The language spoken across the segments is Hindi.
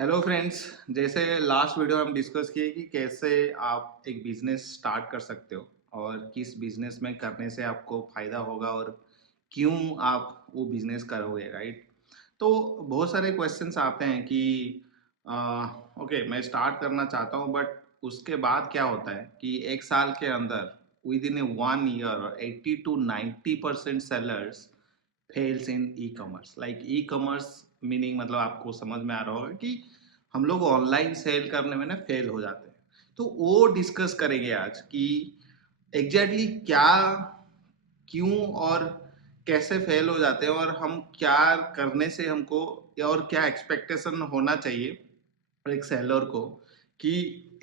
Hello friends. जैसे लास्ट वीडियो में हम डिस्कस किए कि कैसे आप एक बिजनेस स्टार्ट कर सकते हो और किस बिजनेस में करने से आपको फायदा होगा और क्यों आप वो बिजनेस करोगे, राइट? तो बहुत सारे क्वेश्चंस आते हैं कि ओके, मैं स्टार्ट करना चाहता हूँ, बट उसके बाद क्या होता है कि एक साल के अंदर with in A 1 year 80 to 90% sellers fails in e commerce. Like e commerce meaning मतलब आपको समझ में आ रहा होगा कि हम लोग ऑनलाइन सेल करने में ना फेल हो जाते हैं। तो वो डिस्कस करेंगे आज कि एग्जैक्टली क्या, क्यों और कैसे फेल हो जाते हैं और हम क्या करने से हमको और क्या एक्सपेक्टेशन होना चाहिए एक सेलर को कि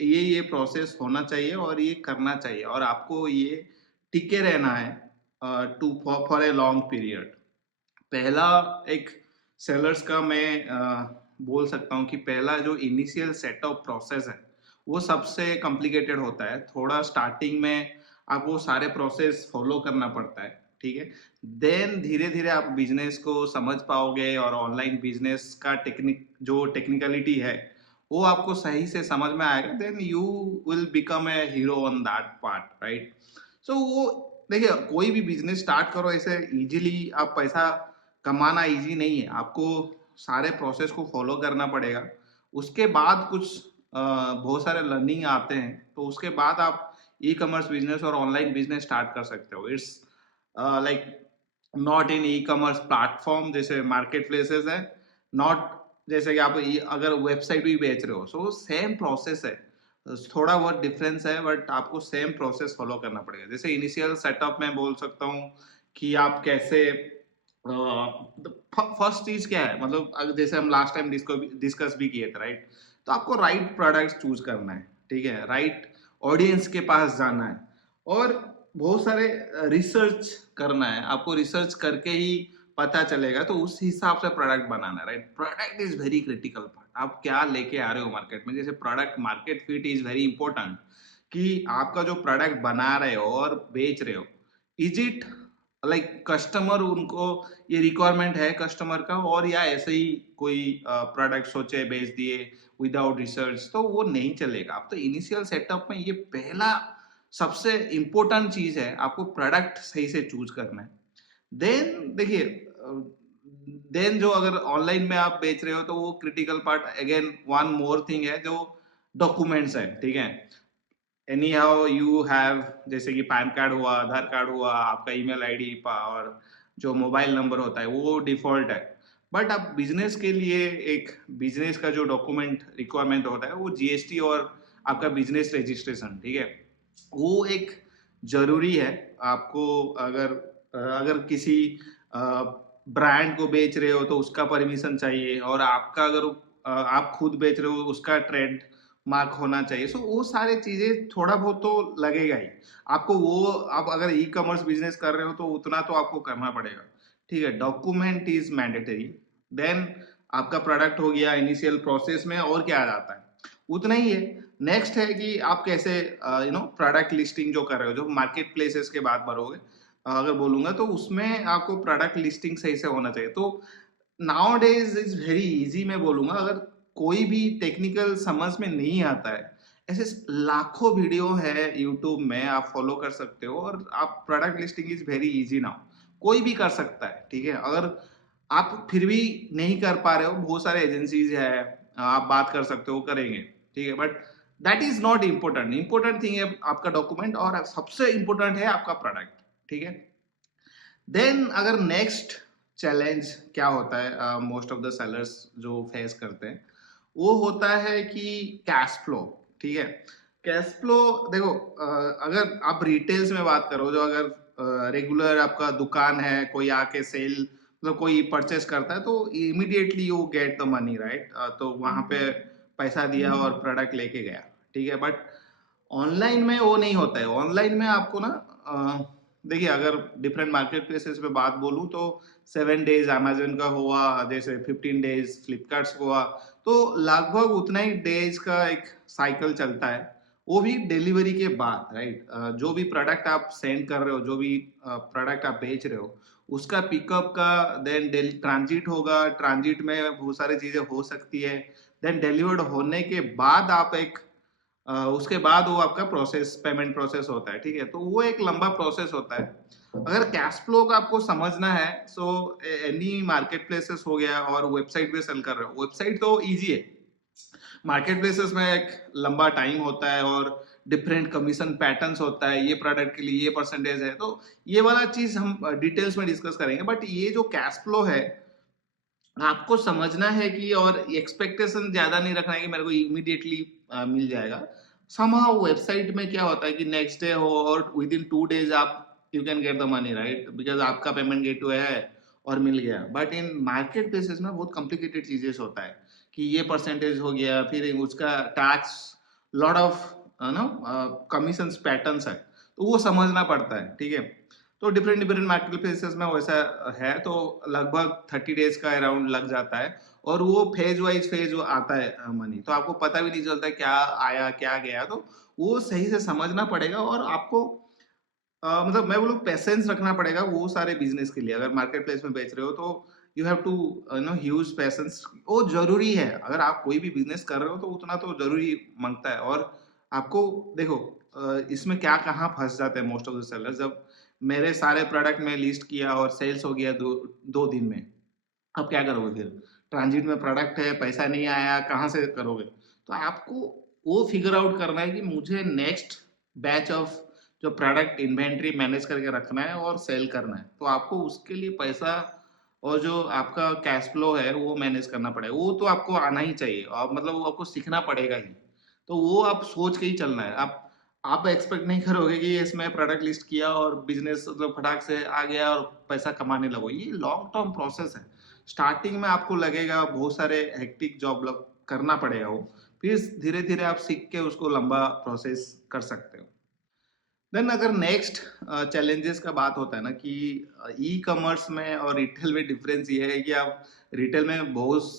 ये प्रोसेस होना चाहिए और ये करना चाहिए और आपको ये टिके रहना है to for a long period. पहला एक सेलर्स का मैं बोल सकता हूँ कि पहला जो इनिशियल सेटअप प्रोसेस है वो सबसे कॉम्प्लिकेटेड होता है। थोड़ा स्टार्टिंग में आपको सारे प्रोसेस फॉलो करना पड़ता है, ठीक है। देन धीरे धीरे आप बिजनेस को समझ पाओगे और ऑनलाइन बिजनेस का जो टेक्निकलिटी है वो आपको सही से समझ में आएगा। Then you will become a hero on that part, right? So वो देखिए, कोई भी बिजनेस स्टार्ट करो ऐसे इजीली आप पैसा कमाना इजी नहीं है। आपको सारे प्रोसेस को फॉलो करना पड़ेगा। उसके बाद कुछ बहुत सारे लर्निंग आते हैं, तो उसके बाद आप ई कॉमर्स बिजनेस और ऑनलाइन बिजनेस स्टार्ट कर सकते हो। It's like not in e commerce platform जैसे मार्केट प्लेसेस है, नॉट जैसे कि आप अगर वेबसाइट भी बेच रहे हो, सो सेम प्रोसेस है। थोड़ा बहुत डिफरेंस है बट आपको सेम प्रोसेस फॉलो करना पड़ेगा। जैसे इनिशियल सेटअप में बोल सकता हूँ कि आप कैसे फर्स्ट चीज क्या है, मतलब जैसे हम लास्ट टाइम डिस्कस भी किए थे, राइट? तो आपको राइट प्रोडक्ट चूज करना है, ठीक है। राइट ऑडियंस के पास जाना है और बहुत सारे रिसर्च करना है। आपको रिसर्च करके ही पता चलेगा, तो उस हिसाब से प्रोडक्ट बनाना है, right? Product is very critical part. आप क्या लेके आ रहे हो मार्केट में, जैसे product market fit is very important कि आपका जो प्रोडक्ट बना रहे हो और बेच रहे हो, इज इट लाइक कस्टमर उनको ये रिक्वायरमेंट है कस्टमर का, और या ऐसे ही कोई प्रोडक्ट सोचे बेच दिए विदाउट रिसर्च, तो वो नहीं चलेगा। आप तो इनिशियल सेटअप में ये पहला सबसे इंपॉर्टेंट चीज है, आपको प्रोडक्ट सही से चूज करना है। देन देखिए, देन जो अगर ऑनलाइन में आप बेच रहे हो तो वो critical part again one more thing है, जो डॉक्यूमेंट्स है, ठीक है। एनी हाउ यू हैव, जैसे कि पैन कार्ड हुआ, आधार कार्ड हुआ, आपका ईमेल आईडी और जो मोबाइल नंबर होता है वो डिफॉल्ट है। बट अब बिजनेस के लिए एक बिजनेस का जो डॉक्यूमेंट रिक्वायरमेंट होता है वो जीएसटी और आपका बिजनेस रजिस्ट्रेशन, ठीक है, वो एक जरूरी है। आपको अगर अगर किसी ब्रांड को बेच रहे हो तो उसका परमिशन चाहिए, और आपका अगर आप खुद बेच रहे हो उसका ट्रेड मार्क होना चाहिए। सो वो सारे चीजें थोड़ा बहुत तो लगेगा ही आपको। वो आप अगर ई कॉमर्स बिजनेस कर रहे हो तो उतना तो आपको करना पड़ेगा, ठीक है। Document is mandatory. देन आपका प्रोडक्ट हो गया इनिशियल प्रोसेस में, और क्या आ जाता है उतना ही है। नेक्स्ट है कि आप कैसे प्रोडक्ट लिस्टिंग जो कर रहे हो, जो मार्केट प्लेसेस के बाद भरोगे अगर बोलूंगा, तो उसमें आपको प्रोडक्ट लिस्टिंग सही से होना चाहिए। तो now days is very easy मैं बोलूंगा। अगर कोई भी टेक्निकल समझ में नहीं आता है, ऐसे लाखों वीडियो है यूट्यूब में, आप फॉलो कर सकते हो और आप product listing is very easy now. कोई भी कर सकता है, ठीक है। अगर आप फिर भी नहीं कर पा रहे हो, बहुत सारे एजेंसीज है, आप बात कर सकते हो, करेंगे, ठीक है। But that is not important. Important thing है आपका डॉक्यूमेंट और सबसे इम्पोर्टेंट है आपका प्रोडक्ट, ठीक है। देन अगर नेक्स्ट चैलेंज क्या होता है मोस्ट ऑफ द सेलर्स जो फेस करते हैं, वो होता है कि कैश फ्लो, ठीक है। कैश फ्लो देखो, अगर आप रिटेल्स में बात करो, जो अगर रेगुलर आपका दुकान है, कोई आके सेल मतलब कोई परचेस करता है, तो immediately you get the money, right? तो वहां पे पैसा दिया और प्रोडक्ट लेके गया, ठीक है। बट ऑनलाइन में वो नहीं होता है। ऑनलाइन में आपको ना देखिए, अगर डिफरेंट मार्केट प्लेसेस पे बात बोलूँ तो 7 डेज अमेजन का हुआ, जैसे 15 डेज फ्लिपकार्ट हुआ, तो लगभग उतना ही डेज का एक साइकिल चलता है। वो भी डिलीवरी के बाद, राइट? जो भी प्रोडक्ट आप सेंड कर रहे हो, जो भी प्रोडक्ट आप बेच रहे हो, उसका पिकअप का देन ट्रांजिट होगा। ट्रांजिट में बहुत सारी चीजें हो सकती है, देन डिलीवर्ड होने के बाद आप एक उसके बाद वो आपका प्रोसेस पेमेंट प्रोसेस होता है, ठीक है। तो वो एक लंबा प्रोसेस होता है। अगर कैश फ्लो का आपको समझना है, सो एनी मार्केट प्लेसेस हो गया और वेबसाइट पे सेल कर रहे हो, वेबसाइट तो इजी है। मार्केट प्लेसेस में एक लंबा टाइम होता है और डिफरेंट कमीशन पैटर्न्स होता है, ये प्रोडक्ट के लिए ये परसेंटेज है, तो ये वाला चीज हम डिटेल्स में डिस्कस करेंगे। बट ये जो कैश फ्लो है, आपको समझना है कि, और एक्सपेक्टेशन ज्यादा नहीं रखना है कि मेरे को इमीडिएटली मिल जाएगा। समहाउ वेबसाइट में क्या होता है कि नेक्स्ट डे हो और विद इन 2 days आप you can get the money, right, because आपका पेमेंट गेटवे है और मिल गया। बट इन मार्केट प्लेसेस में बहुत कॉम्प्लिकेटेड चीजें होता है कि ये परसेंटेज हो गया, फिर उसका tax, lot of no commission patterns है, तो वो समझना पड़ता है, ठीक है। तो डिफरेंट डिफरेंट मार्केट प्लेसेस में वैसा है, तो लगभग 30 days का अराउंड लग जाता है। और वो फेज वाइज फेज आता है मनी, तो आपको पता भी नहीं चलता क्या आया क्या गया। तो वो सही से समझना पड़ेगा और आपको मतलब मैं बोलूँ पेशेंस रखना पड़ेगा वो सारे बिजनेस के लिए। अगर मार्केट प्लेस में बेच रहे हो तो you have to know huge patience, वो जरूरी है। अगर आप कोई भी बिजनेस कर रहे हो तो उतना तो जरूरी मांगता है। और आपको देखो इसमें क्या कहाँ फंस जाते हैं मोस्ट ऑफ द सेलर्स। जब मेरे सारे प्रोडक्ट में लिस्ट किया और सेल्स हो गया 2 दिन में, अब क्या करोगे फिर? ट्रांजिट में प्रोडक्ट है, पैसा नहीं आया, कहाँ से करोगे? तो आपको वो फिगर आउट करना है कि मुझे नेक्स्ट बैच ऑफ जो प्रोडक्ट इन्वेंट्री मैनेज करके रखना है और सेल करना है। तो आपको उसके लिए पैसा और जो आपका कैश फ्लो है वो मैनेज करना पड़ेगा। वो तो आपको आना ही चाहिए और मतलब वो आपको सीखना पड़ेगा ही। तो वो आप सोच के ही चलना है। आप एक्सपेक्ट नहीं करोगे कि इसमें प्रोडक्ट लिस्ट किया और बिजनेस मतलब फटाक से आ गया और पैसा कमाने लगो। ये लॉन्ग टर्म प्रोसेस है। स्टार्टिंग में आपको लगेगा बहुत सारे हेक्टिक जॉब लग करना पड़ेगा वो, फिर धीरे धीरे आप सीख के उसको लंबा प्रोसेस कर सकते हो। देन अगर नेक्स्ट चैलेंजेस का बात होता है ना कि ई कॉमर्स में और रिटेल में डिफरेंस ये है कि आप रिटेल में बहुत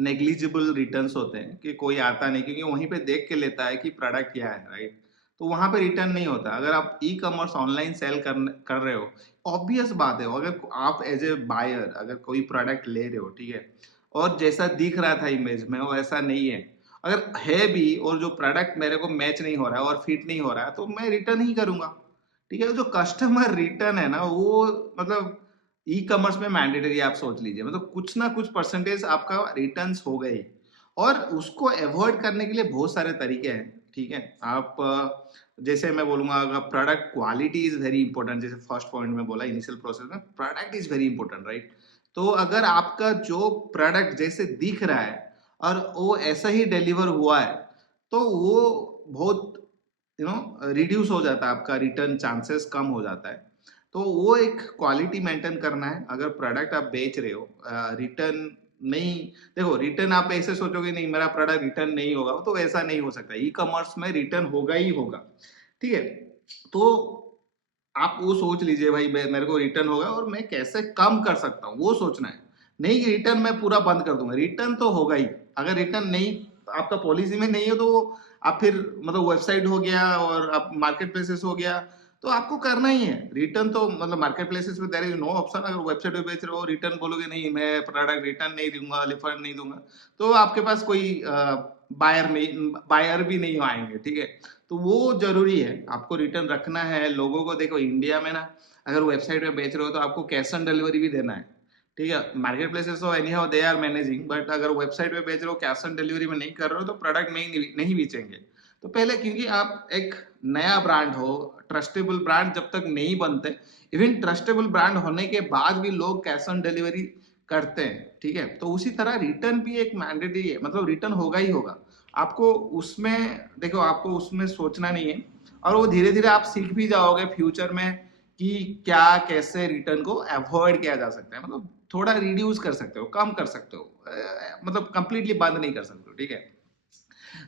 नेग्लिजिबल रिटर्न्स होते हैं कि कोई आता नहीं, क्योंकि वहीं पे देख के लेता है कि प्रोडक्ट क्या है, राइट। तो वहां पे रिटर्न नहीं होता। अगर आप ई कॉमर्स ऑनलाइन सेल कर रहे हो, ऑब्वियस बात है, अगर आप एज ए बायर अगर कोई प्रोडक्ट ले रहे हो, ठीक है, और जैसा दिख रहा था इमेज में वो ऐसा नहीं है, अगर है भी और जो प्रोडक्ट मेरे को मैच नहीं हो रहा है और फिट नहीं हो रहा है, तो मैं रिटर्न ही करूंगा, ठीक है। जो कस्टमर रिटर्न है ना, वो मतलब ई कॉमर्स में मैंडेटरी आप सोच लीजिए, मतलब कुछ ना कुछ परसेंटेज आपका रिटर्न्स हो गए। और उसको अवॉइड करने के लिए बहुत सारे तरीके हैं, ठीक है। आप जैसे मैं बोलूंगा, अगर product quality is very important, जैसे फर्स्ट पॉइंट में बोला इनिशियल प्रोसेस में, product is very important, right. तो अगर आपका जो प्रोडक्ट जैसे दिख रहा है और वो ऐसा ही डिलीवर हुआ है, तो वो बहुत रिड्यूस हो जाता है, आपका रिटर्न चांसेस कम हो जाता है। तो वो एक क्वालिटी मेंटेन करना है। अगर प्रोडक्ट आप बेच रहे हो, रिटर्न नहीं, देखो रिटर्न आप ऐसे सोचोगे नहीं मेरा प्रोडक्ट रिटर्न नहीं होगा, तो ऐसा नहीं हो सकता। ई कॉमर्स में रिटर्न होगा ही होगा, ठीक है। तो आप वो सोच लीजिए भाई मेरे को रिटर्न होगा और मैं कैसे कम कर सकता हूँ, वो सोचना है। नहीं कि रिटर्न मैं पूरा बंद कर दूंगा, रिटर्न तो होगा ही। अगर रिटर्न नहीं आपका पॉलिसी में नहीं है, तो आप फिर मतलब वेबसाइट हो गया और आप मार्केट प्लेसेस हो गया, तो आपको करना ही है रिटर्न। तो मतलब मार्केट प्लेसेस में देयर इज नो ऑप्शन। अगर वेबसाइट पे बेच रहे हो रिटर्न बोलोगे नहीं, मैं प्रोडक्ट रिटर्न नहीं दूंगा, रिफंड नहीं दूंगा, तो आपके पास कोई बायर भी नहीं आएंगे, ठीक है। तो वो जरूरी है, आपको रिटर्न रखना है। लोगों को देखो इंडिया में ना, अगर वेबसाइट पे बेच रहे हो तो आपको कैश ऑन डिलीवरी भी देना है, ठीक है। मार्केट प्लेसेस तो any how they are managing, but अगर वेबसाइट पे बेच रहे हो कैश ऑन डिलीवरी में नहीं कर रहे हो, तो प्रोडक्ट नहीं बेचेंगे। तो पहले, क्योंकि आप एक नया ब्रांड हो, ट्रस्टेबल ब्रांड जब तक नहीं बनते, इवन ट्रस्टेबल ब्रांड होने के बाद भी लोग कैश ऑन डिलीवरी करते हैं, ठीक है। तो उसी तरह रिटर्न भी एक मैंडेटरी है, मतलब रिटर्न होगा ही होगा। आपको उसमें देखो, आपको उसमें सोचना नहीं है। और वो धीरे धीरे आप सीख भी जाओगे फ्यूचर में कि क्या कैसे रिटर्न को अवॉइड किया जा सकता है, मतलब थोड़ा रिड्यूस कर सकते हो, कम कर सकते हो, मतलब कंप्लीटली बंद नहीं कर सकते हो, ठीक है।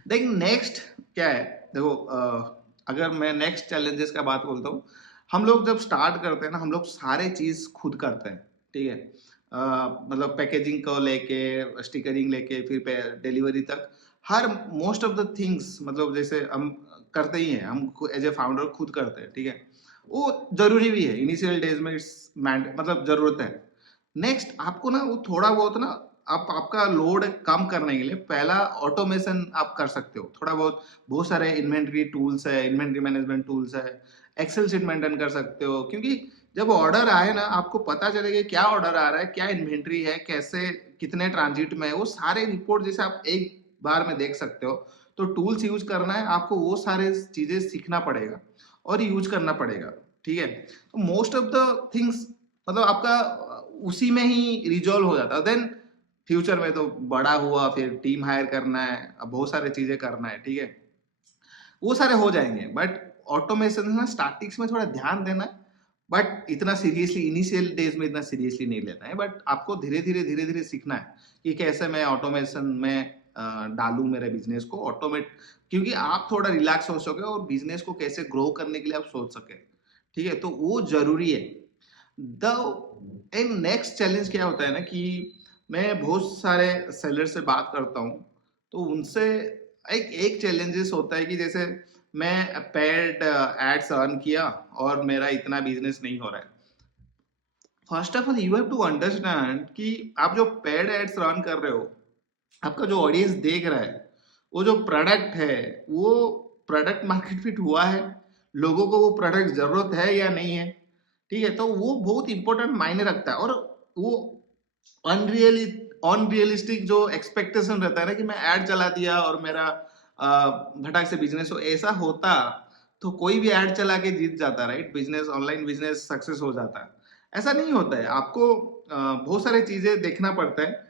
देख नेक्स्ट क्या है, देखो अगर मैं नेक्स्ट चैलेंजेस का बात बोलता हूँ, हम लोग जब स्टार्ट करते हैं ना, हम लोग सारे चीज खुद करते हैं, ठीक है। मतलब पैकेजिंग को लेके, स्टिकरिंग लेके, फिर डिलीवरी तक, हर मोस्ट ऑफ द थिंग्स मतलब जैसे हम करते ही हैं, हम एज ए फाउंडर खुद करते हैं, ठीक है। वो जरूरी भी है, इनिशियल डेज में इट्स मतलब जरूरत है। नेक्स्ट आपको ना वो थोड़ा बहुत ना आप आपका लोड कम करने के लिए पहला ऑटोमेशन आप कर सकते हो थोड़ा बहुत। बहुत सारे इन्वेंटरी टूल्स है, इन्वेंटरी मैनेजमेंट टूल्स है, एक्सेल शीट मेंटेन कर सकते हो। क्योंकि जब ऑर्डर आए ना, आपको पता चलेगा क्या ऑर्डर आ रहा है, क्या इन्वेंटरी है, कैसे कितने ट्रांजिट में है, वो सारे रिपोर्ट जैसे आप एक बार में देख सकते हो। तो टूल्स यूज करना है आपको, वो सारे चीजें सीखना पड़ेगा और यूज करना पड़ेगा। ठीक है, तो मोस्ट ऑफ द थिंग्स मतलब आपका उसी में ही रिजॉल्व हो जाता है। देन फ्यूचर में तो बड़ा हुआ, फिर टीम हायर करना है, अब बहुत सारे चीजें करना है। ठीक है, वो सारे हो जाएंगे, बट ऑटोमेशन में स्टार्टिंग्स में थोड़ा ध्यान देना है। बट इतना सीरियसली इनिशियल डेज में इतना सीरियसली नहीं लेना है, बट आपको धीरे धीरे सीखना है कि कैसे मैं ऑटोमेशन में डालूं मेरे बिजनेस को ऑटोमेट। क्योंकि आप थोड़ा रिलैक्स हो सके और बिजनेस को कैसे ग्रो करने के लिए आप सोच सके। ठीक है, तो वो जरूरी है। द एंड नेक्स्ट चैलेंज क्या होता है ना कि मैं बहुत सारे सेलर से बात करता हूँ, तो उनसे एक एक चैलेंजेस होता है कि जैसे मैं पेड एड्स अर्न किया और मेरा इतना बिजनेस नहीं हो रहा है। First of all you have to understand कि आप जो पेड एड्स रन कर रहे हो, आपका जो ऑडियंस देख रहा है, वो जो प्रोडक्ट है, वो प्रोडक्ट मार्केट फिट हुआ है, लोगों को वो प्रोडक्ट जरूरत है या नहीं है। ठीक है, तो वो बहुत इंपॉर्टेंट मायने रखता है। और वो अनरियली अनरियलिस्टिक जो एक्सपेक्टेशन रहता है ना कि मैं ऐड चला दिया और मेरा भटाक से बिजनेस हो, ऐसा होता तो कोई भी ऐड चला के जीत जाता, right? Business, online business success हो जाता। ऐसा नहीं होता है। आपको बहुत सारी चीजें देखना पड़ता है।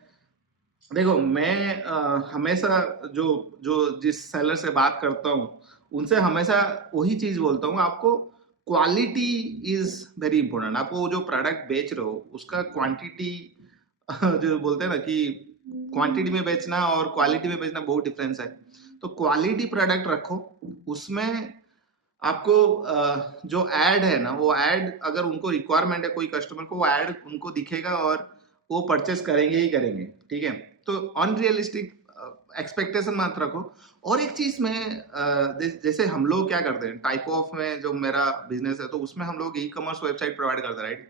देखो मैं हमेशा जो जो जिस सेलर से बात करता हूँ, उनसे हमेशा वही चीज बोलता हूँ, आपको क्वालिटी इज वेरी इंपॉर्टेंट। आपको वो जो प्रोडक्ट बेच रहे हो उसका क्वांटिटी जो बोलते हैं ना कि क्वांटिटी में बेचना और क्वालिटी में बेचना बहुत डिफरेंस है। तो क्वालिटी प्रोडक्ट रखो, उसमें आपको जो एड है ना, वो एड अगर उनको रिक्वायरमेंट है कोई कस्टमर को, वो एड उनको दिखेगा और वो परचेस करेंगे ही करेंगे। ठीक है, तो अनरियलिस्टिक एक्सपेक्टेशन मत रखो। और एक चीज में जैसे हम लोग क्या करते हैं, टाइप ऑफ में जो मेरा बिजनेस है, तो उसमें हम लोग ई कॉमर्स वेबसाइट प्रोवाइड करते हैं, राइट?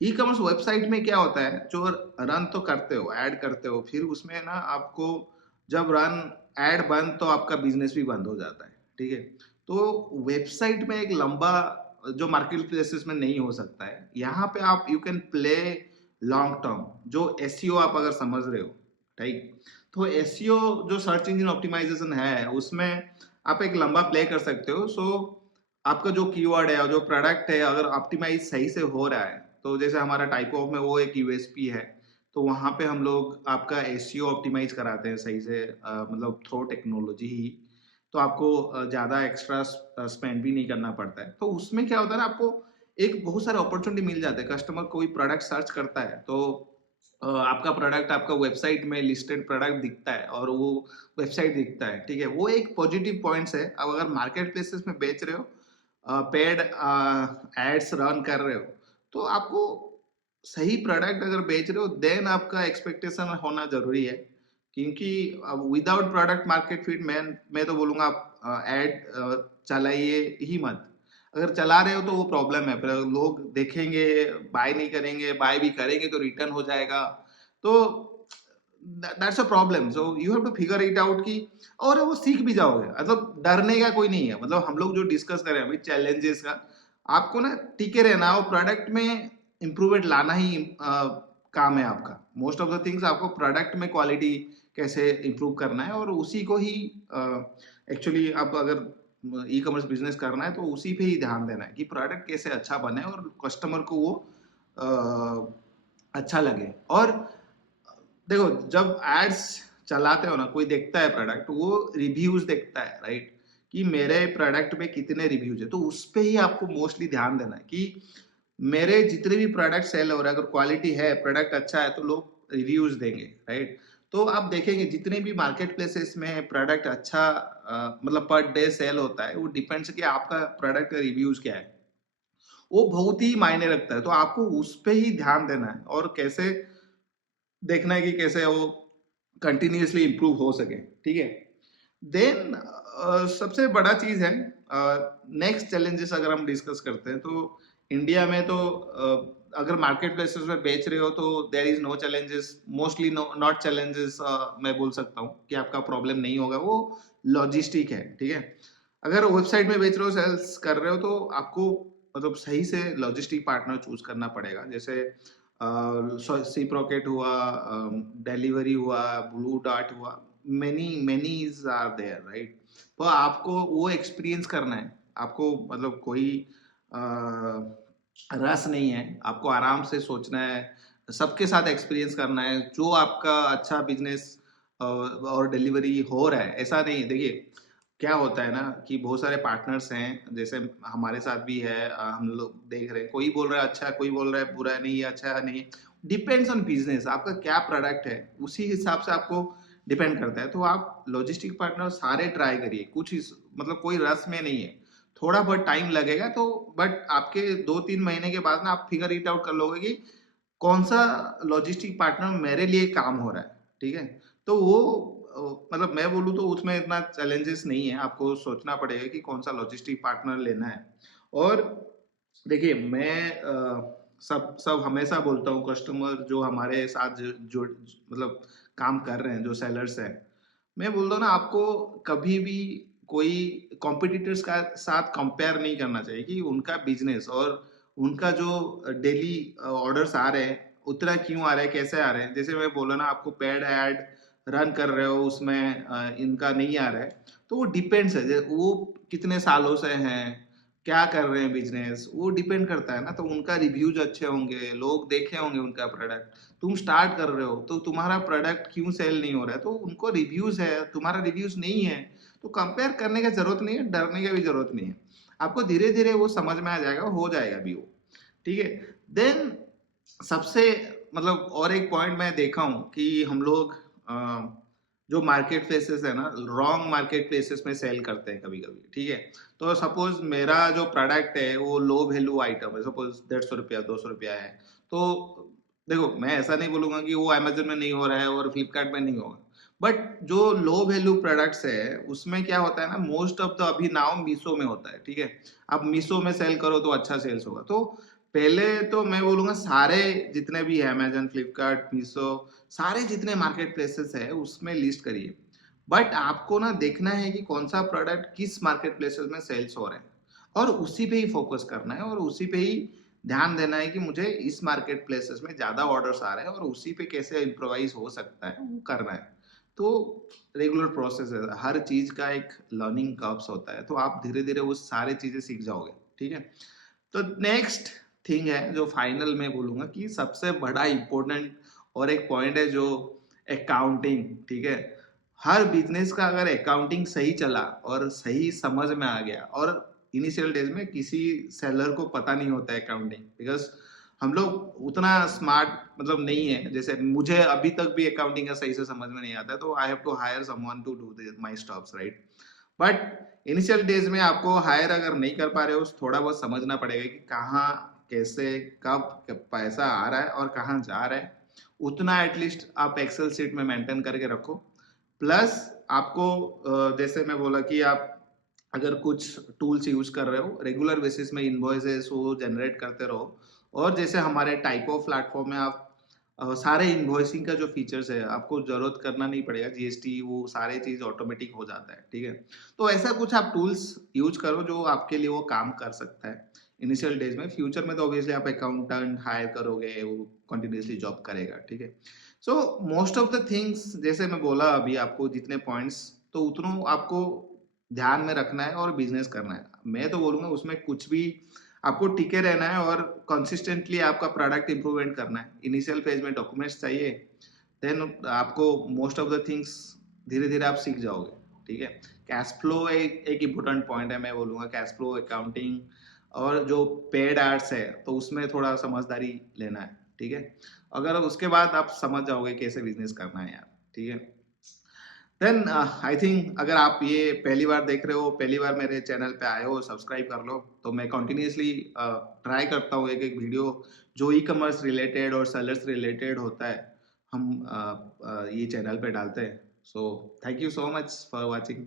ई कॉमर्स वेबसाइट में क्या होता है, जो रन तो करते हो, ऐड करते हो, फिर उसमें ना आपको जब रन ऐड बंद तो आपका बिजनेस भी बंद हो जाता है। ठीक है, तो वेबसाइट में एक लंबा जो मार्केट प्लेसेस में नहीं हो सकता है, यहाँ पे आप you can play long term. जो एसईओ आप अगर समझ रहे हो, राइट? तो एसईओ जो सर्च इंजन ऑप्टिमाइजेशन है, उसमें आप एक लंबा प्ले कर सकते हो। सो आपका जो कीवर्ड है और जो प्रोडक्ट है अगर ऑप्टिमाइज सही से हो रहा है, तो जैसे हमारा टाइप ऑफ में वो एक यूएसपी है, तो वहां पे हम लोग आपका एसईओ ऑप्टिमाइज कराते हैं सही से, मतलब थ्रो टेक्नोलॉजी ही। तो आपको ज्यादा एक्स्ट्रा स्पेंड भी नहीं करना पड़ता है। तो उसमें क्या होता है ना, आपको एक बहुत सारे अपॉर्चुनिटी मिल जाते हैं। कस्टमर कोई प्रोडक्ट सर्च करता है, तो आपका प्रोडक्ट आपका वेबसाइट में लिस्टेड प्रोडक्ट दिखता है और वो वेबसाइट दिखता है। ठीक है, वो एक पॉजिटिव पॉइंट्स है। अब अगर मार्केट प्लेसेस में बेच रहे हो, पेड एड्स रन कर रहे हो, तो आपको सही प्रोडक्ट अगर बेच रहे हो, देन आपका एक्सपेक्टेशन होना जरूरी है। क्योंकि विदाउट प्रोडक्ट मार्केट फिट मैं तो बोलूंगा आप एड चलाइए ही मत। अगर चला रहे हो तो वो प्रॉब्लम है, फिर लोग देखेंगे, बाय नहीं करेंगे, बाय भी करेंगे तो रिटर्न हो जाएगा। तो that's a problem. So you have to figure it out की, और वो सीख भी जाओगे। मतलब डरने का कोई नहीं है। मतलब हम लोग जो डिस्कस करें अभी चैलेंजेस का, आपको ना टिके रहना और प्रोडक्ट में इम्प्रूवमेंट लाना ही काम है आपका। मोस्ट ऑफ द थिंग्स आपको प्रोडक्ट में क्वालिटी कैसे इम्प्रूव करना है, और उसी को ही एक्चुअली आप अगर ई कॉमर्स बिजनेस करना है तो उसी पे ही ध्यान देना है कि प्रोडक्ट कैसे अच्छा बने और कस्टमर को वो अच्छा लगे। और देखो जब एड्स चलाते हो ना, कोई देखता है प्रोडक्ट, वो रिव्यूज देखता है, राइट? कि मेरे प्रोडक्ट में कितने रिव्यूज है, तो उस पे ही आपको मोस्टली ध्यान देना है कि मेरे जितने भी प्रोडक्ट सेल हो रहे हैं, अगर क्वालिटी है, प्रोडक्ट अच्छा है, तो लोग रिव्यूज देंगे, राइट? तो आप देखेंगे जितने भी मार्केट प्लेसेस में प्रोडक्ट अच्छा मतलब पर डे सेल होता है, वो डिपेंड्स कि आपका प्रोडक्ट का रिव्यूज क्या है। वो बहुत ही मायने रखता है। तो आपको उस पे ही ध्यान देना है और कैसे देखना है कि कैसे वो कंटिन्यूअसली इम्प्रूव हो सके। ठीक है, देन सबसे बड़ा चीज है नेक्स्ट चैलेंजेस अगर हम डिस्कस करते हैं, तो इंडिया में तो अगर मार्केट प्लेसेस में बेच रहे हो तो there is no challenges, mostly no not challenges, मैं बोल सकता हूँ कि आपका प्रॉब्लम नहीं होगा, वो लॉजिस्टिक है, ठीक है। अगर वेबसाइट में बेच रहे हो, सेल्स कर रहे हो, तो आपको मतलब सही से लॉजिस्टिक पार्टनर चूज करना पड़ेगा। जैसे सीप्रॉकेट हुआ, डिलीवरी हुआ, ब्लू डार्ट हुआ, मेनी मेनीज आर देयर, राइट। तो आपको वो एक्सपीरियंस करना है, आपको मतलब कोई रस नहीं है, आपको आराम से सोचना है, सबके साथ एक्सपीरियंस करना है, जो आपका अच्छा बिजनेस और डिलीवरी हो रहा है। ऐसा नहीं है, देखिए क्या होता है ना कि बहुत सारे पार्टनर्स हैं, जैसे हमारे साथ भी है, हम लोग देख रहे हैं, कोई बोल रहा है अच्छा, कोई बोल रहा है बुरा नहीं है, अच्छा है नहीं। डिपेंड्स ऑन बिजनेस, आपका क्या प्रोडक्ट है उसी हिसाब से आपको डिपेंड करता है। तो आप लॉजिस्टिक पार्टनर सारे ट्राई करिए, मतलब कोई रस में नहीं है, थोड़ा बहुत टाइम लगेगा तो, बट आपके 2-3 महीने के बाद ना आप फिगर इट आउट कर लोगे कि कौन सा लॉजिस्टिक पार्टनर मेरे लिए काम हो रहा है, ठीक है। तो वो मतलब मैं बोलूँ तो उसमें इतना चैलेंजेस नहीं है, आपको सोचना पड़ेगा कि कौन सा लॉजिस्टिक पार्टनर लेना है। और देखिए मैं सब सब हमेशा बोलता हूँ, कस्टमर जो हमारे साथ जो मतलब काम कर रहे हैं, जो सेलर्स हैं, मैं बोलता हूँ ना, आपको कभी भी कोई कॉम्पिटिटर्स का साथ कंपेयर नहीं करना चाहिए कि उनका बिजनेस और उनका जो डेली ऑर्डर्स आ रहे हैं उतना क्यों आ रहे हैं, कैसे आ रहे हैं। जैसे मैं बोला ना, आपको पेड ऐड रन कर रहे हो, उसमें इनका नहीं आ रहा है, तो वो डिपेंड्स है, वो कितने सालों से हैं, क्या कर रहे हैं बिजनेस, वो डिपेंड करता है ना। तो उनका रिव्यूज अच्छे होंगे, लोग देखे होंगे उनका प्रोडक्ट। तुम स्टार्ट कर रहे हो तो तुम्हारा प्रोडक्ट क्यों सेल नहीं हो रहा है, तो उनको रिव्यूज है, तुम्हारा रिव्यूज नहीं है। तो कंपेयर करने की जरूरत नहीं है, डरने की भी जरूरत नहीं है, आपको धीरे धीरे वो समझ में आ जाएगा, हो जाएगा भी वो, ठीक है। देन सबसे मतलब और एक पॉइंट मैं देखा हूँ कि हम लोग जो मार्केट प्लेसेस है ना, रॉन्ग मार्केट प्लेसेस में सेल करते हैं कभी कभी, ठीक है। तो सपोज मेरा जो प्रोडक्ट है वो लो वैल्यू आइटम है, सपोज 150 रुपया 200 रुपया है, तो देखो मैं ऐसा नहीं बोलूंगा कि वो अमेजन में नहीं हो रहा है और फ्लिपकार्ट में नहीं होगा, बट जो लो वैल्यू प्रोडक्ट्स है उसमें क्या होता है ना, मोस्ट ऑफ द अभी नाउ मीशो में होता है, ठीक है। आप मीशो में सेल करो तो अच्छा सेल्स होगा। तो पहले तो मैं बोलूंगा सारे जितने भी है, अमेजन, फ्लिपकार्ट, मीशो, सारे जितने मार्केट प्लेसेस है उसमें लिस्ट करिए। बट आपको ना देखना है कि कौन सा प्रोडक्ट किस मार्केट प्लेसेस में सेल्स हो रहे हैं, और उसी पे ही फोकस करना है, और उसी पे ही ध्यान देना है कि मुझे इस मार्केट प्लेसेस में ज्यादा ऑर्डर्स आ रहे हैं और उसी पे कैसे इम्प्रोवाइज हो सकता है वो करना है। तो रेगुलर प्रोसेस है, हर चीज का एक लर्निंग कर्व्स होता है, तो आप धीरे धीरे वो सारे चीजें सीख जाओगे, ठीक है। तो नेक्स्ट थिंग है जो फाइनल में बोलूंगा कि सबसे बड़ा इंपॉर्टेंट और एक पॉइंट है, जो अकाउंटिंग, ठीक है। हर बिजनेस का अगर अकाउंटिंग सही चला और सही समझ में आ गया, और इनिशियल डेज में किसी सेलर को पता नहीं होता है अकाउंटिंग, बिकॉज हम लोग उतना स्मार्ट मतलब नहीं है, जैसे मुझे अभी तक भी अकाउंटिंग का सही से समझ में नहीं आता है, तो I have to hire someone to do my stops, right. But initial days में आपको हायर अगर नहीं कर पा रहे हो, थोड़ा बहुत समझना पड़ेगा कि कहाँ कैसे कब पैसा आ रहा है और कहाँ जा रहा है, उतना एटलीस्ट आप एक्सेल सीट में मेंटेन करके रखो। प्लस आपको जैसे मैं बोला कि आप अगर कुछ टूल्स यूज कर रहे हो, रेगुलर बेसिस में इनवॉइसेस वो जनरेट करते रहो। और जैसे हमारे टाइप ऑफ प्लेटफॉर्म में आप सारे इनवॉइसिंग का जो फीचर्स है आपको जरूरत करना नहीं पड़ेगा, जीएसटी वो सारे चीज ऑटोमेटिक हो जाता है, ठीक है। तो ऐसा कुछ आप टूल्स यूज करो जो आपके लिए वो काम कर सकता है इनिशियल डेज में। फ्यूचर में तो ऑब्वियसली आप अकाउंटेंट हायर करोगे, वो कंटिन्यूसली जॉब करेगा, ठीक है। So most of the things जैसे मैं बोला अभी आपको जितने पॉइंट्स, तो उतनों आपको ध्यान में रखना है और बिजनेस करना है। मैं तो बोलूंगा उसमें कुछ भी, आपको टिके रहना है और कंसिस्टेंटली आपका प्रोडक्ट इंप्रूवमेंट करना है। इनिशियल फेज में डॉक्यूमेंट्स चाहिए, देन आपको मोस्ट ऑफ द थिंग्स धीरे धीरे आप सीख जाओगे, ठीक है। कैश फ्लो एक इम्पोर्टेंट पॉइंट है, मैं बोलूंगा कैश फ्लो, अकाउंटिंग, और जो पेड एड्स है तो उसमें थोड़ा समझदारी लेना है, ठीक है। अगर उसके बाद आप समझ जाओगे कैसे बिजनेस करना है यार, ठीक है। देन आई थिंक अगर आप ये पहली बार देख रहे हो, पहली बार मेरे चैनल पे आए हो, सब्सक्राइब कर लो। तो मैं कंटिन्यूसली ट्राई करता हूँ एक एक वीडियो जो ई कॉमर्स रिलेटेड और सेलर्स रिलेटेड होता है, हम ये चैनल पे डालते हैं। So thank you so much for watching.